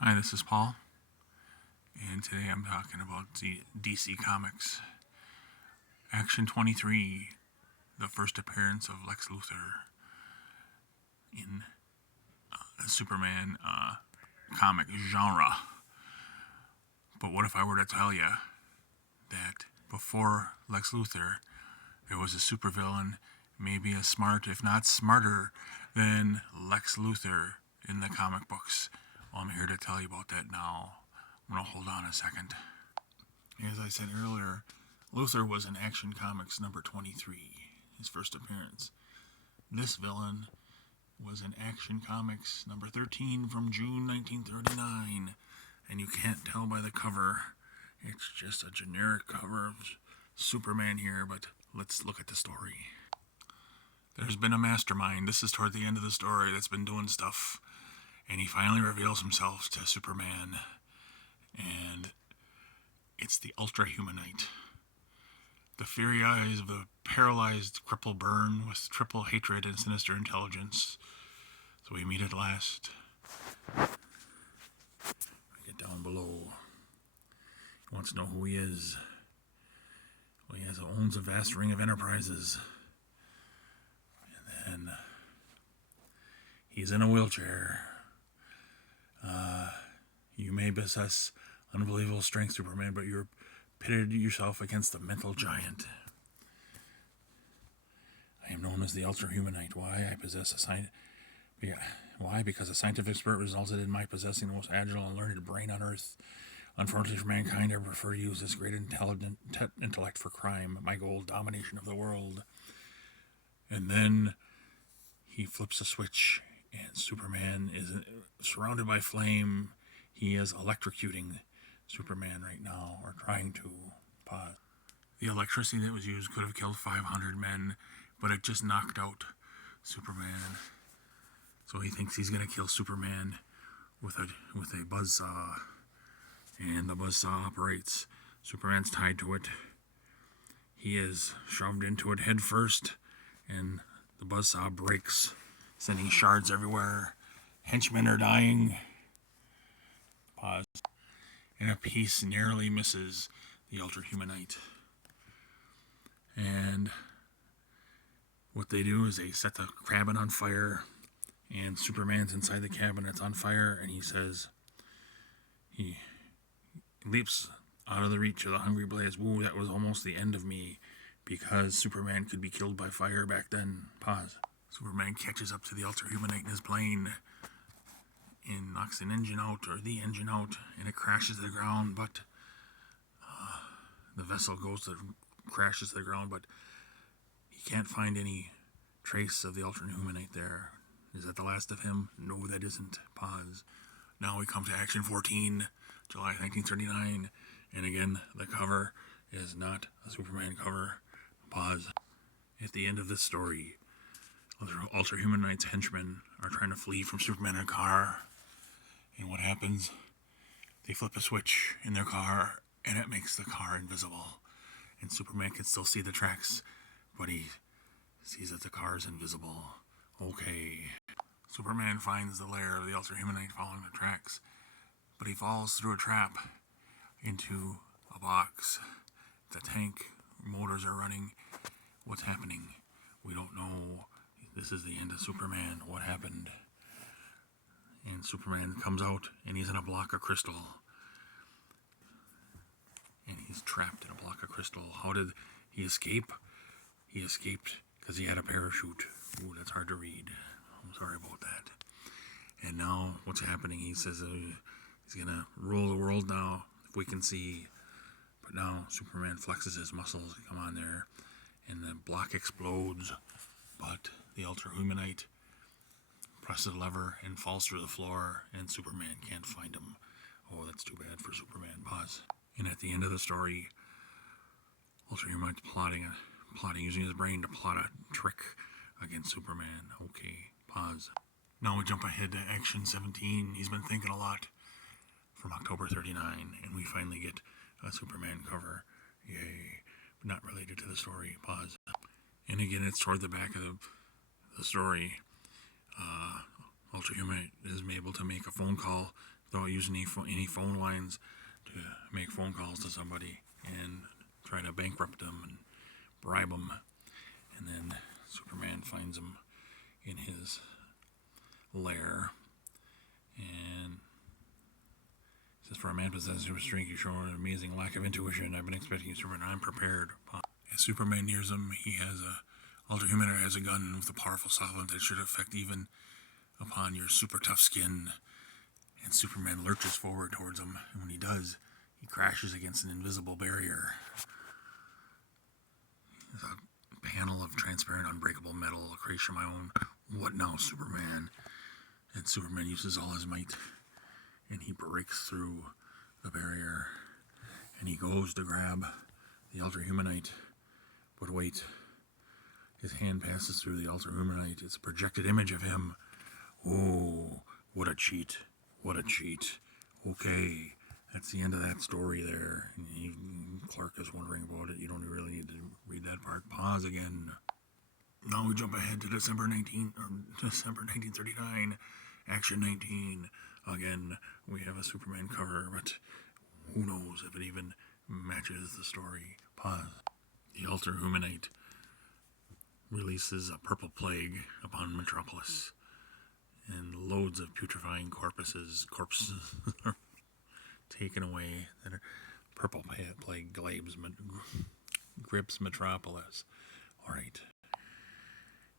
Hi, this is Paul, and today I'm talking about the DC Comics. Action 23, the first appearance of Lex Luthor in the Superman comic genre. But what if I were to tell you that before Lex Luthor, there was a supervillain, maybe as smart, if not smarter, than Lex Luthor in the comic books? Well, I'm here to tell you about that now. I'm going to hold on a second. As I said earlier, Luthor was in Action Comics number 23, his first appearance. This villain was in Action Comics number 13 from June 1939, and you can't tell by the cover. It's just a generic cover of Superman here, but let's look at the story. There's been a mastermind, this is toward the end of the story, that's been doing stuff, and he finally reveals himself to Superman, and it's the Ultra-Humanite. The fiery eyes of the paralyzed cripple burn with triple hatred and sinister intelligence. So we meet at last. Get down below. He wants to know who he is. Well, he owns a vast ring of enterprises. And then he's in a wheelchair. You may possess unbelievable strength, Superman, but you're pitted yourself against a mental giant. I am known as the Ultra-Humanite. Why? I possess Why? Because a scientific spirit resulted in my possessing the most agile and learned brain on Earth. Unfortunately for mankind, I prefer to use this great intellect for crime. My goal, domination of the world. And then he flips a switch, and Superman is surrounded by flame. He is electrocuting Superman right now, or trying to. The electricity that was used could have killed 500 men, but it just knocked out Superman. So he thinks he's going to kill Superman with a buzzsaw, and the buzzsaw operates. Superman's tied to it. He is shoved into it head first, and the buzzsaw breaks, sending shards everywhere. Henchmen are dying. And a piece narrowly misses the Ultra-Humanite. And what they do is they set the cabin on fire, and Superman's inside the cabin. It's on fire, and he says, he leaps out of the reach of the hungry blaze. Woo, that was almost the end of me, because Superman could be killed by fire back then. Superman catches up to the Ultra-Humanite in his plane and knocks an engine out, or the engine out, and it crashes to the ground, but the vessel crashes to the ground, but he can't find any trace of the Ultra-Humanite there. Is that the last of him? No, that isn't. Now we come to Action 14, July 1939, and again, the cover is not a Superman cover. At the end of this story, Ultra-Humanite's henchmen are trying to flee from Superman in a car, and what happens? They flip a switch in their car, and it makes the car invisible, and Superman can still see the tracks, but he sees that the car is invisible. Okay. Superman finds the lair of the Ultra-Humanite following the tracks, but he falls through a trap into a box. The tank motors are running. What's happening? We don't know. This is the end of Superman. What happened? And Superman comes out, and he's in a block of crystal. And he's trapped in a block of crystal. How did he escape? He escaped because he had a parachute. Ooh, that's hard to read. I'm sorry about that. And now, what's happening? He says he's going to rule the world now, if we can see. But now, Superman flexes his muscles. Come on there. And the block explodes. But the Ultra-Humanite presses a lever and falls through the floor, and Superman can't find him. Oh, that's too bad for Superman. And at the end of the story, Ultra-Humanite's plotting using his brain to plot a trick against Superman. Okay, Now we jump ahead to Action 17. He's been thinking a lot, from October 39, and we finally get a Superman cover. Yay. But not related to the story. And again, it's toward the back of the story. Ultra-Humanite is able to make a phone call Don't use any phone lines to make phone calls to somebody and try to bankrupt them and bribe them. And then Superman finds him in his lair and says, "For a man possessed of strength, you show an amazing lack of intuition. I've been expecting you, Superman. I'm prepared." As Superman nears him, Ultra-Humanite has a gun with a powerful solvent that should affect even upon your super tough skin. And Superman lurches forward towards him, and when he does, he crashes against an invisible barrier. There's a panel of transparent, unbreakable metal, a creation of my own. What now, Superman? And Superman uses all his might, and he breaks through the barrier, and he goes to grab the Ultra-Humanite. But wait, his hand passes through the Ultra-Humanite. It's a projected image of him. Oh, what a cheat. What a cheat. Okay, that's the end of that story there. Clark is wondering about it. You don't really need to read that part. Pause again. Now we jump ahead to December 1939, Action 19. Again, we have a Superman cover, but who knows if it even matches the story. Pause. The Ultra-Humanite releases a purple plague upon Metropolis, and loads of putrefying corpses are taken away. That are purple plague grips Metropolis. All right.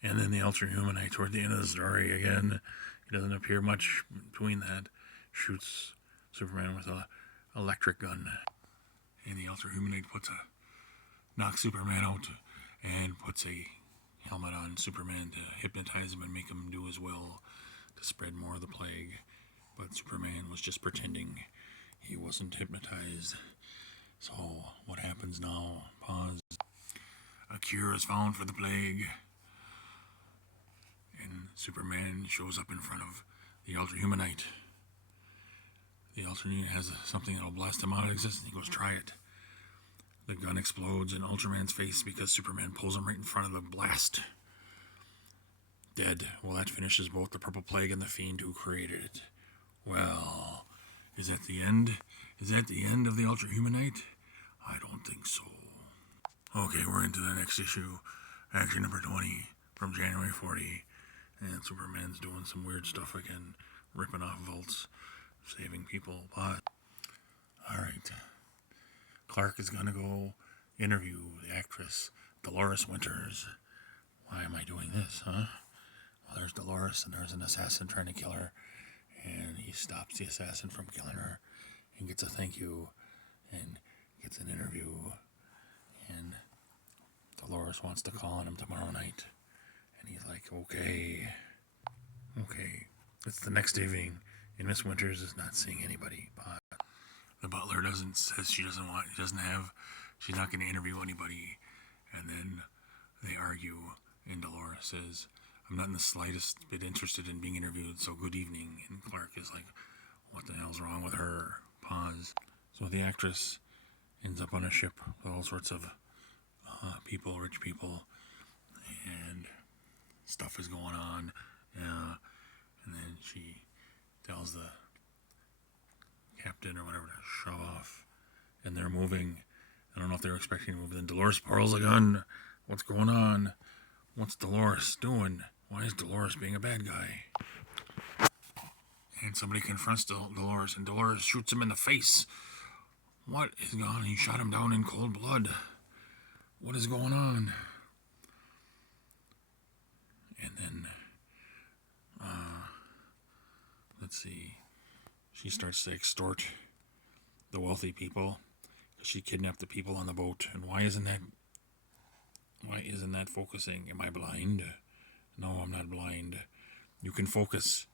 And then the Ultra-Humanite, toward the end of the story, again, he doesn't appear much between that, shoots Superman with an electric gun. And the Ultra-Humanite knocks Superman out and puts a helmet on Superman to hypnotize him and make him do his will to spread more of the plague. But Superman was just pretending. He wasn't hypnotized. So what happens now? Pause. A cure is found for the plague. And Superman shows up in front of the Ultra-Humanite. The Ultra-Humanite has something that'll blast him out of existence. He goes, "Try it." The gun explodes in Ultraman's face because Superman pulls him right in front of the blast. Dead. Well, that finishes both the Purple Plague and the Fiend who created it. Well, is that the end? Is that the end of the Ultra-Humanite? I don't think so. Okay, we're into the next issue. Action number 20 from January 40. And Superman's doing some weird stuff again. Ripping off vaults. Saving people. But, alright. Clark is going to go interview the actress, Dolores Winters. Why am I doing this, huh? Well, there's Dolores, and there's an assassin trying to kill her. And he stops the assassin from killing her and gets a thank you and gets an interview. And Dolores wants to call on him tomorrow night. And he's like, okay. It's the next evening, and Miss Winters is not seeing anybody. But the butler says she's not going to interview anybody. And then they argue, and Dolores says, "I'm not in the slightest bit interested in being interviewed, so good evening." And Clark is like, what the hell's wrong with her? Pause. So the actress ends up on a ship with all sorts of people, rich people, and stuff is going on. And then she tells the captain or whatever to shove off, and they're moving. I don't know if they're expecting to move. Then Dolores pulls a gun. What's going on? What's Dolores doing? Why is Dolores being a bad guy? And somebody confronts Dolores, and Dolores shoots him in the face. What is going on? He shot him down in cold blood. What is going on? And then, let's see. She starts to extort the wealthy people. She kidnapped the people on the boat. And why isn't that focusing? Am I blind? No, I'm not blind. You can focus.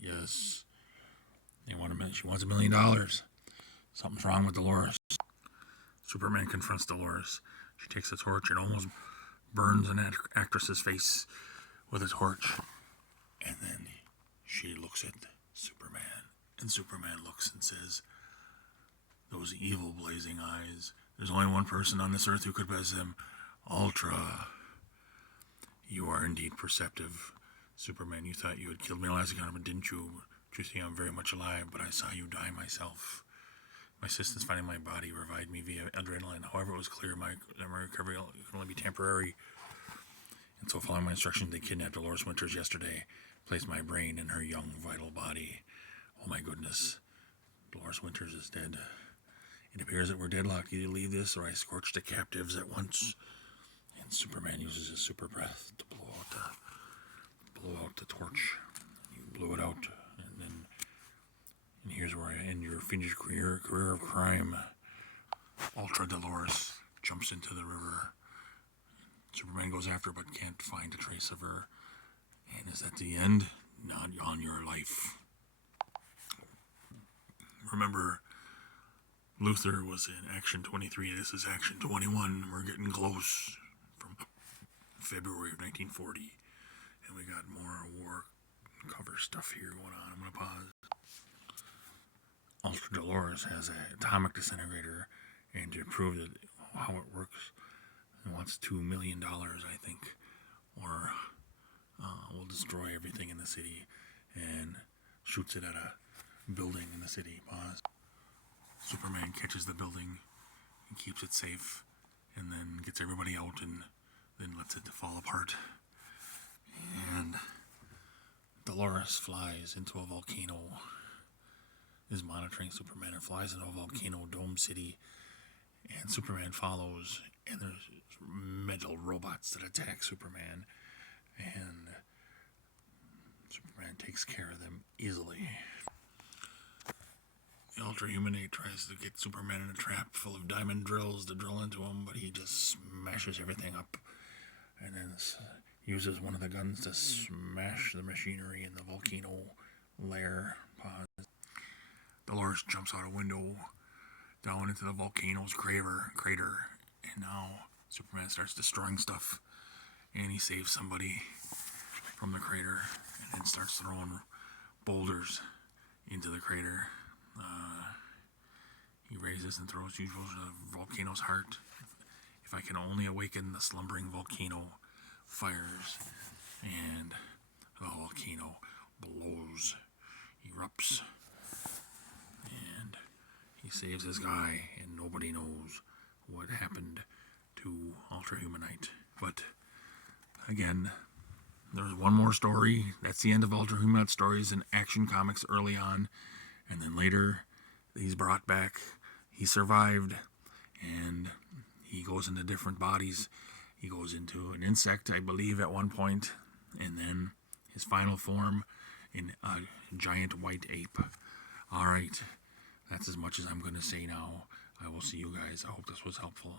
Yes. She wants $1 million. Something's wrong with Dolores. Superman confronts Dolores. She takes a torch and almost burns an actress's face with a torch. And then she looks at Superman. And Superman looks and says, "Those evil blazing eyes. There's only one person on this earth who could possess them. Ultra. You are indeed perceptive. Superman, you thought you had killed me last time, but didn't you? Truthfully, I'm very much alive, but I saw you die myself. My assistance finding my body revived me via adrenaline. However, it was clear my recovery could only be temporary. And so, following my instructions, they kidnapped Dolores Winters yesterday, placed my brain in her young, vital body. Oh my goodness. Dolores Winters is dead. It appears that we're deadlocked. Either leave this or I scorch the captives at once. And Superman uses his super breath to blow out the torch. You blew it out. And here's where I end your finished career of crime. Ultra Dolores jumps into the river. Superman goes after her but can't find a trace of her. And is that the end? Not on your life. Remember, Luthor was in Action 23. This is Action 21. We're getting close from February of 1940. And we got more war cover stuff here going on. I'm going to pause. Ultra Dolores has an atomic disintegrator, and to prove that how it works, it wants $2 million, I think, or will destroy everything in the city, and shoots it at a building in the city. Pause. Superman catches the building and keeps it safe, and then gets everybody out, and then lets it fall apart. And Dolores flies into a volcano. Is monitoring Superman and flies into a volcano dome city, and Superman follows, and there's metal robots that attack Superman, and Superman takes care of them easily. The Ultra-Humanite tries to get Superman in a trap full of diamond drills to drill into him, but he just smashes everything up, and then uses one of the guns to smash the machinery in the volcano lair. Pause. Dolores jumps out a window down into the volcano's crater, and now Superman starts destroying stuff, and he saves somebody from the crater, and then starts throwing boulders into the crater. He raises and throws huge boulders into the volcano's heart. If I can only awaken the slumbering volcano fires, and the volcano blows, erupts. And he saves this guy, and nobody knows what happened to Ultra-Humanite. But again, there's one more story. That's the end of Ultra-Humanite stories in Action Comics early on. And then later, he's brought back. He survived, and he goes into different bodies. He goes into an insect, I believe, at one point, and then his final form in a giant white ape. All right, that's as much as I'm going to say now. I will see you guys. I hope this was helpful.